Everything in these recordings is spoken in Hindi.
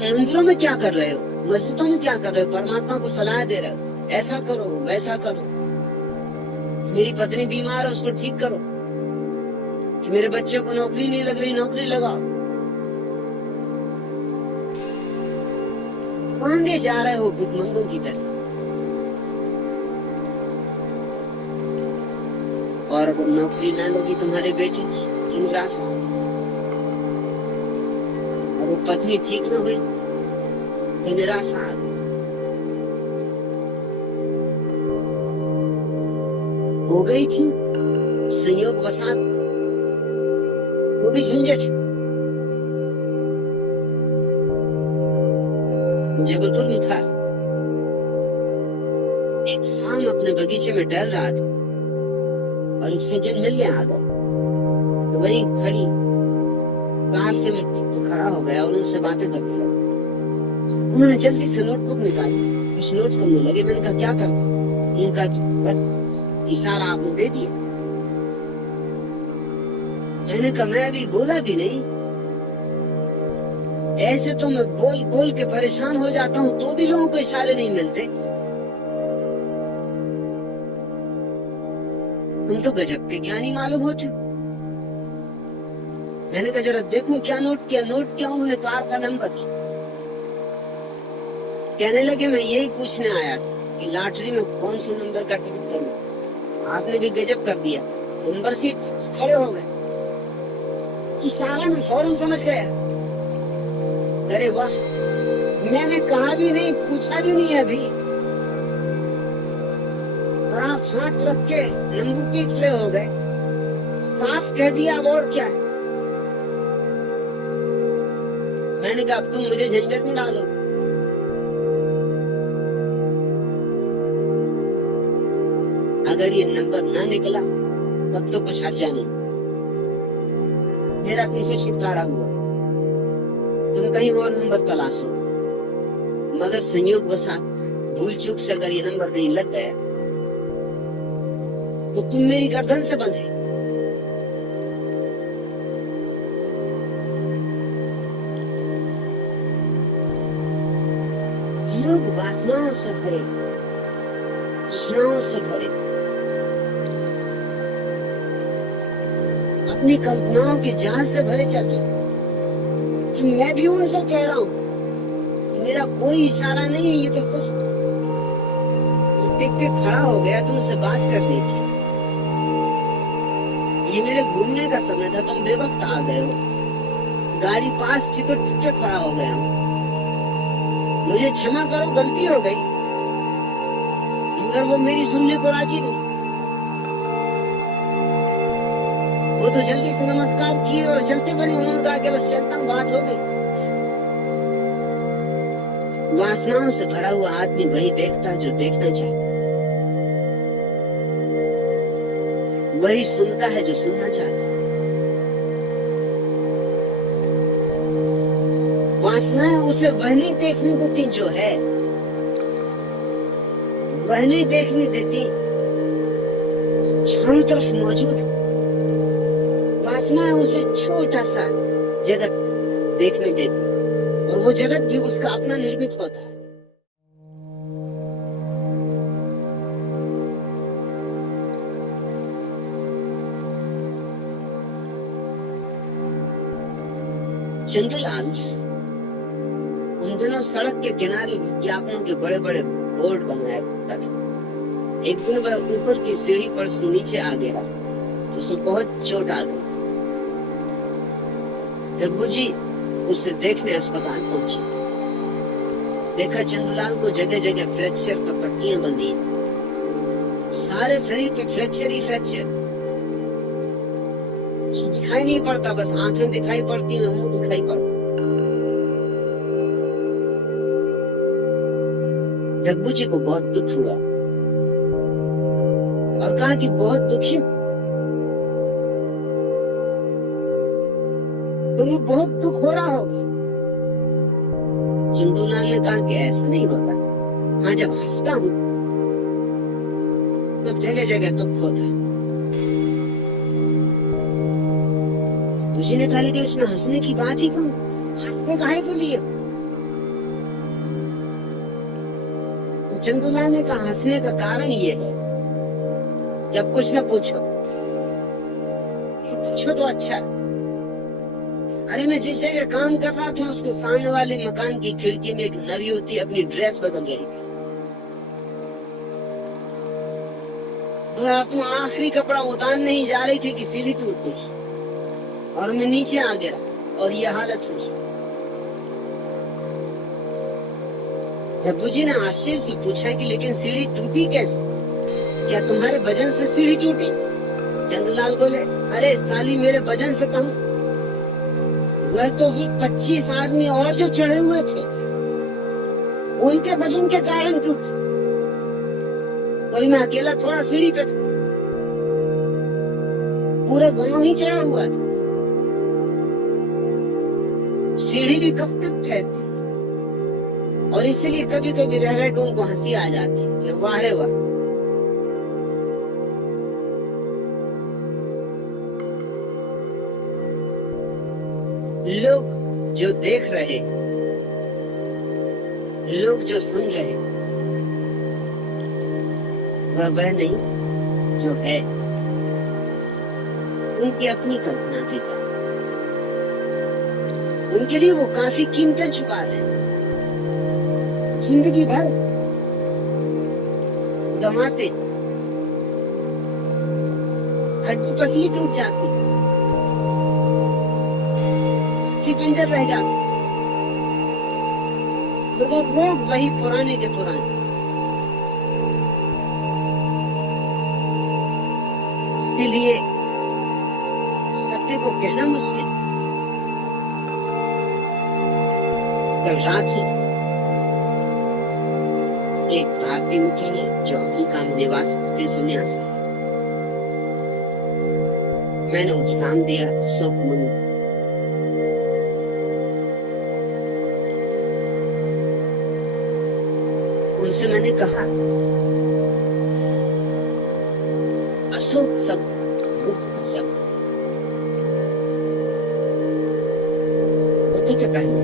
मंदिरों में क्या कर रहे हो, मस्जिदों में क्या कर रहे हो, परमात्मा को सलाह दे रहे हो, ऐसा करो वैसा करो, मेरी पत्नी बीमार है उसको ठीक करो, मेरे बच्चे को नौकरी नहीं लग रही नौकरी लगाओ। मांगे जा रहे हो भिखमंगों की तरह। और अगर नौकरी ना लगी तुम्हारे बेटे तो निराशा, अगर पत्नी ठीक न हुई तो निराशा आ गई। हो गई थी संयोग वसात, वो भी झंझट। जबलपुर में था, एक शाम अपने बगीचे में टहल रहा था और एक सज्जन मिलने आ गए, तो वही खड़ी कार से मैं खड़ा हो गया और उनसे बातें करने लगा। उन्होंने जल्दी से नोटबुक निकाली, कुछ नोट करने लगे। मैंने कहा क्या करते हो? उन्होंने कहा बस इशारा आपने दे दिया। मैंने कहा मैं अभी बोला भी नहीं, ऐसे तो मैं बोल बोल के परेशान हो जाता हूँ, तो भी लोगों को इशारे नहीं मिलते। तुम तो गजब के ज्ञानी मालूम होते हो। मैंने कहा जरा देखूं क्या नोट किया। नोट किया उन्होंने कार का नंबर। कहने लगे मैं यही पूछने आया था कि लॉटरी में कौन से नंबर का टिकट करूं। आपने भी गजब कर दिया, नंबर सीट खड़े हो गए। इशारा में फौरन समझ गया। अरे वाह, मैंने कहा भी नहीं, पूछा भी नहीं अभी, और आप हाथ रख के नंबर के खड़े हो गए। साफ कह दिया, और क्या है। मैंने कहा अब तुम मुझे झंझट में डालो। अगर ये नंबर ना निकला तब तो कुछ हर्जा नहीं, मेरा तुमसे छुटकारा हुआ, तुम कहीं और नंबर तलाशो। मगर संयोग वसात भूल चूक से अगर ये नंबर नहीं लग गया तो तुम मेरी गर्दन से बंधे। लोग वासनाओं से भरे, तृष्णाओं से भरे, अपनी कल्पनाओं के जाल से भरे चलते। कि मैं भी उनसे कह रहा हूँ कि मेरा कोई इशारा नहीं है, ये तो कुछ देख के खड़ा हो गया, तुमसे बात करनी थी, ये मेरे घूमने का समय था, तुम बेवक्त आ गए हो, गाड़ी पास थी तो ठीक से खड़ा हो गया हूँ, मुझे क्षमा करो, गलती हो गई। मगर वो मेरी सुनने को राजी नहीं। वो तो जल्दी से नमस्कार किए और चलते बने। उन्होंने कहा कि बस चलता हूँ, बात हो गई। वासनाओं से भरा हुआ आदमी वही देखता जो देखना चाहता, वही सुनता है जो सुनना चाहता। वासनाएं उसे वह नहीं देखने देती जो है, वह नहीं देखने देती चारों तरफ मौजूद है। वासनाएं उसे छोटा सा जगत देखने देती, और वो जगत भी उसका अपना निर्मित होता है। चंदूलाल उन दिनों सड़क के किनारे विज्ञापनों के बड़े बड़े बोर्ड बनाया करता था। एक दिन वह ऊपर की सीढ़ी पर से नीचे आ गया तो उसे बहुत चोट आ गई। जब्बू जी उसे देखने अस्पताल पहुंचे, देखा चंदूलाल को जगह जगह फ्रैक्चर पर पट्टियां बंधी, सारे शरीर पे फ्रैक्चर ही फ्रैक्चर, दिखाई नहीं पड़ता, बस आंखें दिखाई पड़ती हैं, मुंह दिखाई पड़ता। जग्गू जी को बहुत दुख हुआ और कहा कि बहुत दुखी हूं। तुम्हें बहुत दुख हो रहा हो। चंदूलाल ने कहा कि ऐसा नहीं होता, हाँ जब हंसता हूं तब जगह जगह दुख होता है। तुझे ने कहा कि इसमें हंसने की बात ही क्यों, हंसने काहे के लिए? तो चंदूलाल ने कहा हंसने का कारण ये है, जब कुछ न पूछो पूछो तो अच्छा। अरे मैं जिस जगह काम कर रहा था उसके सामने वाले मकान की खिड़की में एक नवयुवती अपनी ड्रेस बदल रही थी। वह अपना आखिरी कपड़ा उतारने ही जा रही थी कि सीढ़ी टूट गई और मैं नीचे आ गया और यह हालत हुई। जब्बू जी ने आश्चर्य से पूछा कि लेकिन सीढ़ी टूटी कैसे? क्या तुम्हारे वजन से सीढ़ी टूटी? चंदूलाल बोले, अरे साली मेरे वजन से कम, वह तो भी 25 आदमी और जो चढ़े हुए थे उनके वजन के कारण टूटी। कोई मैं अकेला थोड़ा सीढ़ी पे था, पूरा गांव ही चढ़ा हुआ था। सीढ़ी भी कब तक ठहरती और इसीलिए कभी कभी रह रहे को उनको हंसी आ जाती कि वाह रे वाह। लोग जो देख रहे, लोग जो सुन रहे, वह नहीं जो है। उनकी अपनी कल्पना थी, उनके लिए वो काफी कीमतें चुका रहे। जिंदगी भर गंवाते, हड्डी पसली टूट जाती, पिंजर रह जाते, मगर वो वही पुराने के पुराने। इसलिए सत्य को कहना मुश्किल। कल रात ही एक भारतीय मुखी ने, जो अफ्रीका में निवास के सन्यासी, मैंने उदाहरण दिया शोक मुनि। उनसे मैंने कहा, अशोक सब सब होते के पहले,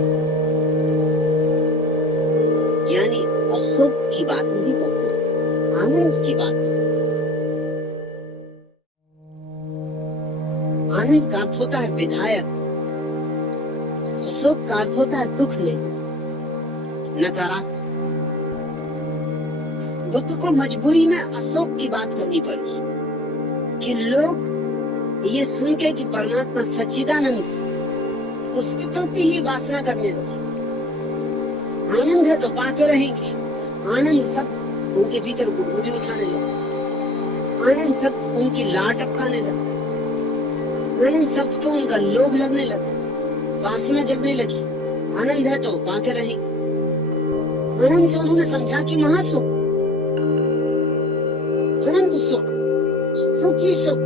यानी अशोक की बात नहीं करते, आनंद की बात। आनंद का अर्थ होता है विधायक, अशोक का अर्थ होता है दुख में नकारात्मक। बुद्ध को मजबूरी में अशोक की बात करनी पड़ी कि लोग ये सुन के कि परमात्मा सच्चिदानंद, उसके प्रति ही वासना करने लगे। आनंद है तो पाते रहेंगे। आनंद सब उनके भीतर गुदगुदी उठाने लगे, आनंद सब उनकी लाट टपकाने लगे, आनंद सब तो उनका लोभ लगने लगा, वासना जगने लगी। आनंद है तो पाते रहेंगे। आनंद से उन्होंने समझा कि महासुख, अनंत सुख, सुख ही सुख,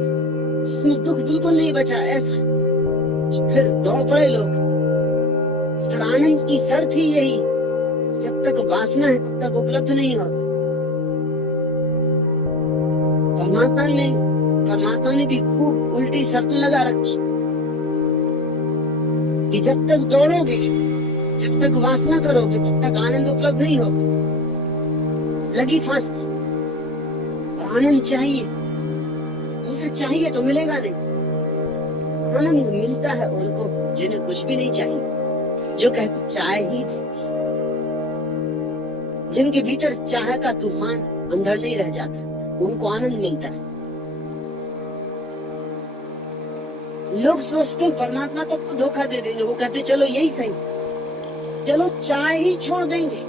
इसमें दुख बिल्कुल नहीं बचा। ऐसा फिर दौड़ पड़े लोग। फिर आनंद की शर्त ही यही, जब तक वासना है तब तक उपलब्ध नहीं होता। परमात्मा ने भी खूब उल्टी शर्त लगा रखी कि जब तक दौड़ोगे, जब तक वासना करोगे, तब तक आनंद उपलब्ध नहीं होगा। लगी फांसी। आनंद चाहिए, उसे चाहिए तो मिलेगा नहीं। आनंद मिलता है उनको जिन्हें कुछ भी नहीं चाहिए, जो कहते चाय ही दे, जिनके भीतर चाय का तूफान अंदर नहीं रह जाता, उनको आनंद मिलता है। लोग सोचते हैं परमात्मा तक तो धोखा दे देंगे। वो कहते चलो यही सही, चलो चाय ही छोड़ देंगे।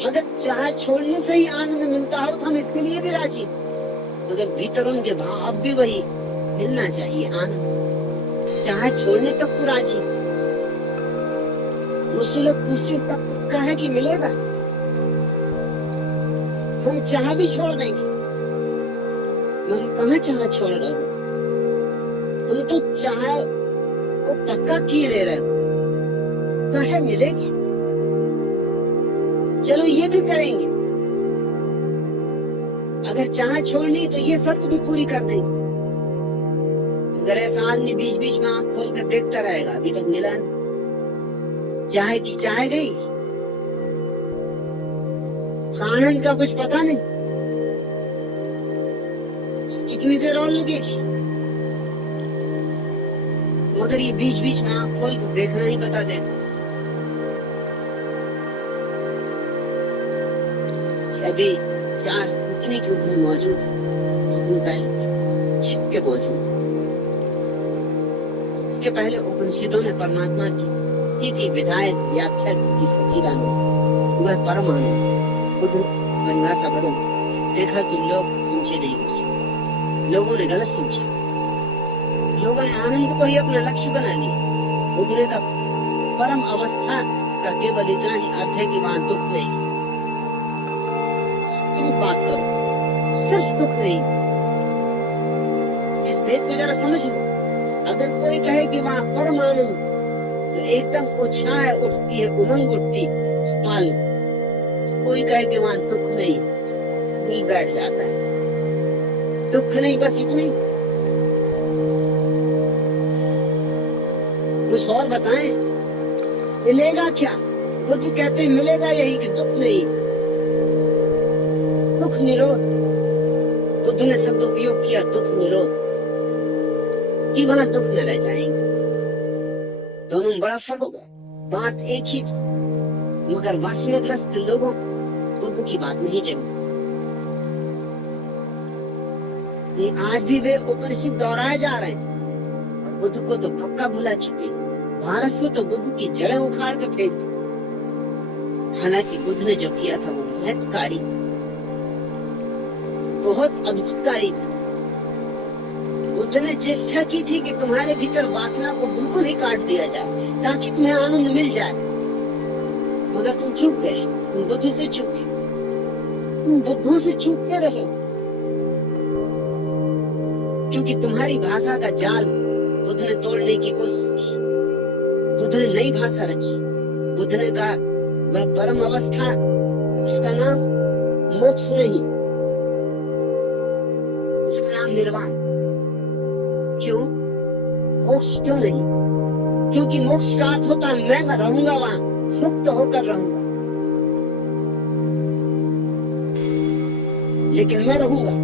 अगर चाय छोड़ने से ही आनंद मिलता हो तो हम इसके लिए भी राजी, मगर भीतर उनके भाव अब भी वही मिलना चाहिए आनंद। चाय छोड़ने तक तो राजी। मुझसे लोग पूछते तब पक्का है कि मिलेगा? हम चाय भी छोड़ देंगे, मगर कहाँ चाय छोड़ रहे हो? तुम तो चाय को पक्का किए ले रहे हो, कहाँ मिलेगी? चलो ये भी करेंगे, अगर चाय छोड़नी तो ये शर्त भी पूरी कर देंगे। अगर ऐसा आदमी बीच बीच में आंख खोल कर देखता रहेगा, अभी तक मिला नहीं, चाय की चाय गई, आनंद का कुछ पता नहीं, कितनी देर और लगेगी, मगर ये बीच बीच में आँख खोल कर देखना ही बता देगा कि अभी क्या उतनी की उतनी मौजूद है, उतनी पहले छिप के मौजूद। इसके पहले उपनिषदों ने परमात्मा की थी विधायक व्याख्या की सच्चिदानंद, वह परम आनंद परिभाषा बदल। देखा कि लोग समझे नहीं उसे, लोगों ने गलत समझा, लोगों ने आनंद को ही अपना लक्ष्य बना लिया। उतने का परम अवस्था का केवल इतना ही अर्थ है कि वहां दुख नहीं। तुम बात करो, सिर्फ दुख नहीं। इस भेद को जरा समझ लो। अगर कोई कहे कि वहां परम आनंद, तो एकदम उत्साह उठती है, उमंग उठती पाल। कोई कहे कि वहां दुख नहीं, दिल बैठ जाता है, दुख नहीं, बस इतनी। कुछ और बताएं, मिलेगा क्या? वो तो कहते हैं मिलेगा यही कि दुख नहीं, दुख निरोध। बुद्ध ने शब्द उपयोग किया दुख निरोध, कि वहां दुख न रह जाएंगे। दोनों में बड़ा फर्क होगा, बात एक ही, मगर वासनाग्रस्त लोगों बुद्ध की बात नहीं जमी। आज भी वे उपनिषद दोहराए जा रहे हैं, बुद्ध को तो पक्का भुला चुके। भारत को तो बुद्ध की जड़ें उखाड़ कर फेंक दी। हालांकि बुद्ध ने जो किया था वो महत्कारी, बहुत अद्भुतकारी था। बुद्ध ने चेष्टा की थी कि तुम्हारे भीतर वासना को बिल्कुल ही काट दिया जाए ताकि तुम्हें आनंद मिल जाए, मगर तुम चूक गए, तुम बुद्ध से चूके, तुम बुद्धों से चूकते रहे, क्योंकि तुम्हारी भाषा का जाल बुद्ध ने तोड़ने की कोशिश की। बुद्ध ने नई भाषा रची। बुद्ध ने कहा वह परम अवस्था, उसका नाम मोक्ष नहीं, उसका नाम निर्वाण। क्यों मोक्ष क्यों नहीं? क्योंकि मोक्ष का अर्थ होता है मैं रहूंगा वहां, मुक्त होकर रहूंगा, लेकिन मैं रहूंगा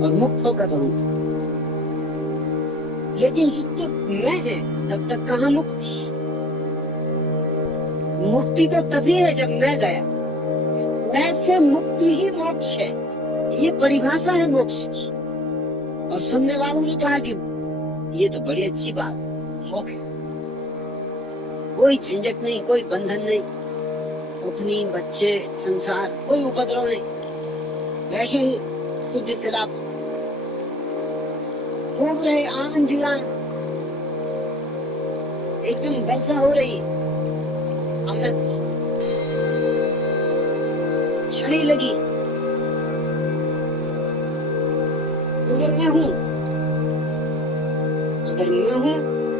और मुक्त होकर रहूंगा। लेकिन जब तक मैं है तब तक कहाँ मुक्ति? मुक्ति तो तभी है जब मैं गया। मैं से मुक्ति ही मोक्ष है, ये परिभाषा है मोक्ष की। और सुनने वालों ने कहा कि ये तो बड़ी अच्छी बात है, मोक्ष, कोई झंझट नहीं, कोई बंधन नहीं, अपनी बच्चे संसार, कोई उपद्रव नहीं, बैठे ही शुद्ध खिलाफ घूम रहे, आनंद दिलान, एकदम वर्षा हो रही, अमृत छड़ी लगी। अगर मैं हूं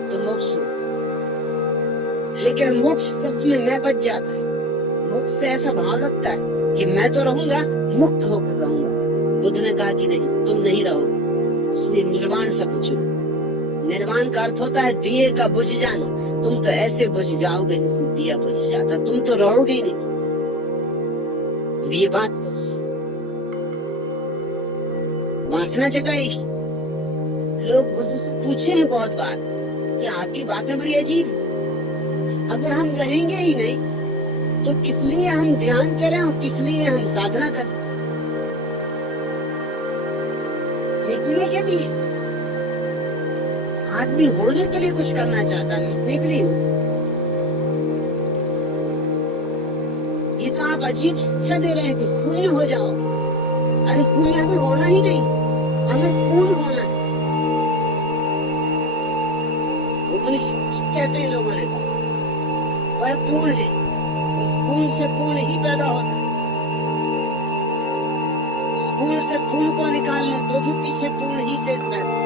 तो मोक्ष हूं, लेकिन मोक्ष शब्द में मैं बच जाता है। मोक्ष से ऐसा भाव रखता है कि मैं तो रहूंगा, मुक्त होकर रहूंगा। बुद्ध ने कहा कि नहीं, तुम नहीं रहोगे। उसने निर्वाण शब्द चुना। निर्वाण का अर्थ होता है दिए का बुझ जाना। तुम तो ऐसे बुझ जाओगे जैसे दिया बुझ जाता, तुम तो रहोगे ही नहीं। ये बात वासना जगाएगी। लोग बुद्ध से पूछे हैं बहुत बार कि आपकी बातें बड़ी अजीब है, अगर हम रहेंगे ही नहीं तो किस लिए हम ध्यान करें और किस लिए हम साधना करें? देखने के लिए, आदमी होने के लिए कुछ करना चाहता है, मिटने के लिए। ये तो आप अजीब शिक्षा दे रहे हैं कि शून्य हो जाओ। अरे शून्य हमें होना ही नहीं, हमें पूर्ण होना है। उपनिषद कहते हैं लोगों ने, वह पूर्ण है, पूर्ण से पूर्ण ही पैदा होता है। पूर्ण से पूर्ण को निकाल लें तो भी पीछे पूर्ण ही से पैदा।